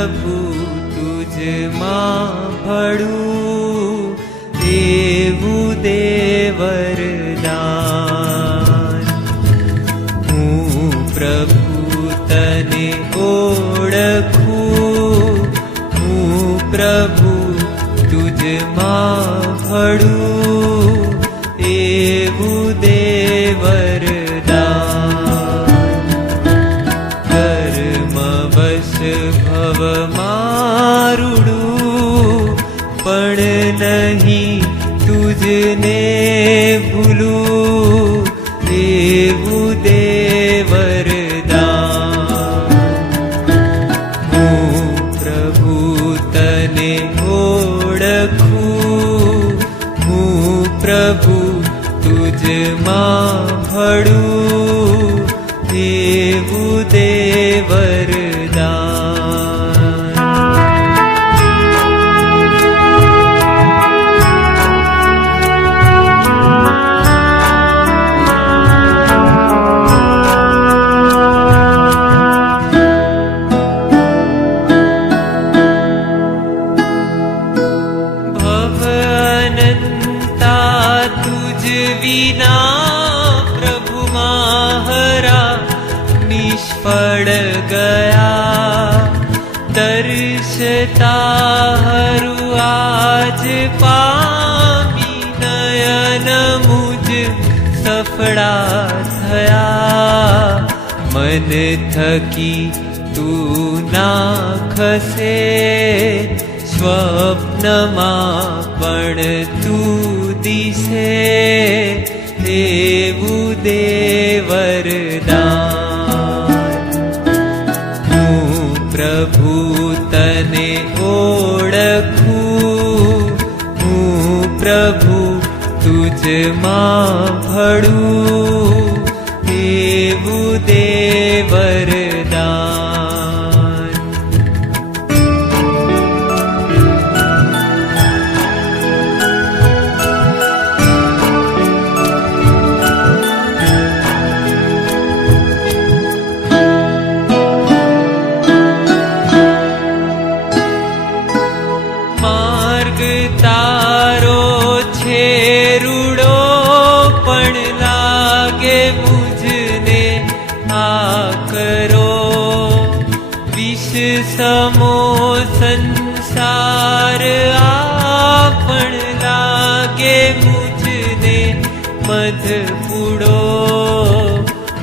પ્રભુ તુજમાં ભળું, એવું દે વરદાન. હું પ્રભુ તને ઓળખું, હું પ્રભુ તુજમાં ભળું, એવું દે વરદાન. કર્મવશ ભવમાં રૂડું, પણ નહીં તુજને ભૂલું, એવું દે વરદાન. હું પ્રભુ તને ઓળખું, હું પ્રભુ તુજમાં ભળું, એવું દે વરદાન. ભવ અનંતા તુજ વિના પ્રભુ માહરા નિષ્ફળ ગયા. દર્શતા હરુ આજ પામી, નયન મુજ સફળા થયા. મન થકી તું ના ખસે, સ્વપ્નમાં પણ તું દિશે, એવું દે વરદાન. હું પ્રભુ તને ઓળખું, હું પ્રભુ તુજમાં ભળું, એવું દે વરદાન. માર્ગ તારો છે રૂડો, પણ લાગે મુજને આકરો. વિષ સમો સંસાર આ, પણ લાગે મુજને મધપૂડો.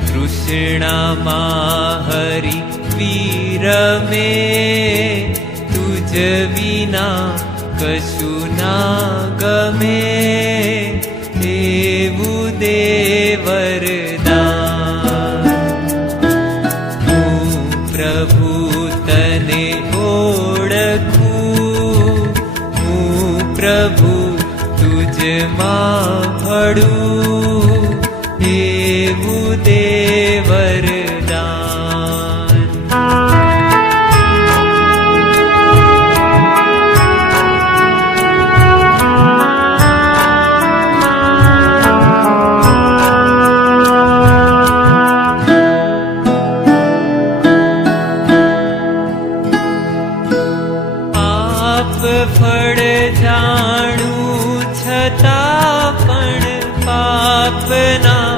તૃષ્ણામાં હરિ વિરમે, તુજ વિના કશું ના ગમે, એવું દે વરદાન. હું પ્રભુ તને ઓળખું, હું પ્રભુ તુજમાં ભળું, એવું દે વરદાન. ફળ જાણું છતાં પણ પાપ ના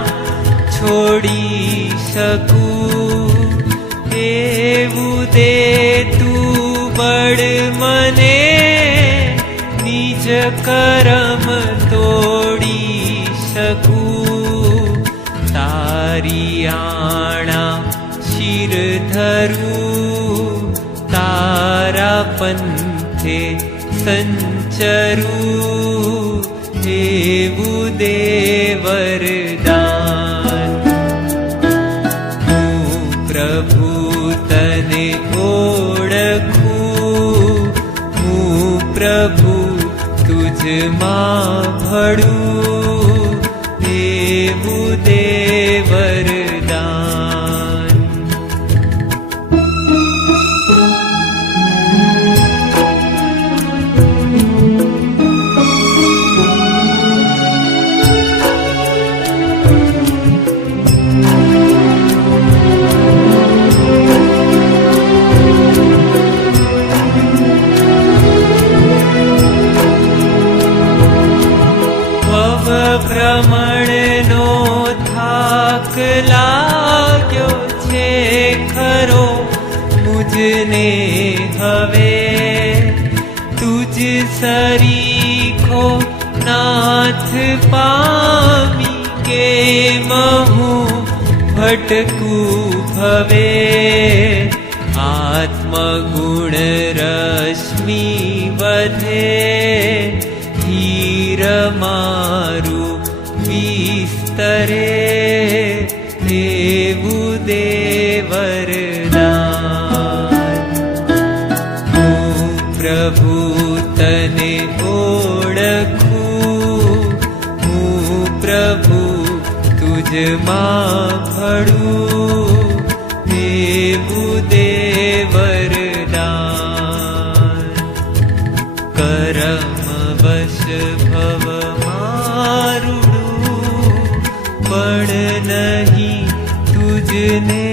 છોડી શકું, એવું દે તું બળ મને, નિજ કરમ તોડી શકું. તારી આણા શિર ધરું, તારા પંથે સંચરું, એવું દે વરદાન. હું પ્રભુ તને ઓળખું, હું પ્રભુ તુજમાં ભળું, એવું દે વરદાન. હવે તુજ સરીખો નાથ પામી કે હું ભટકું ભવે આત્મગુણ રશ્મિ વધે હીર મારું વિસ્તરે દેવું દે વરદાન હું પ્રભુ તને ઓળખું હું પ્રભુ તુજમાં ભળું દેવું દે વરદાન કરમ વશ ભવ મારુડું પણ નહીં તુજને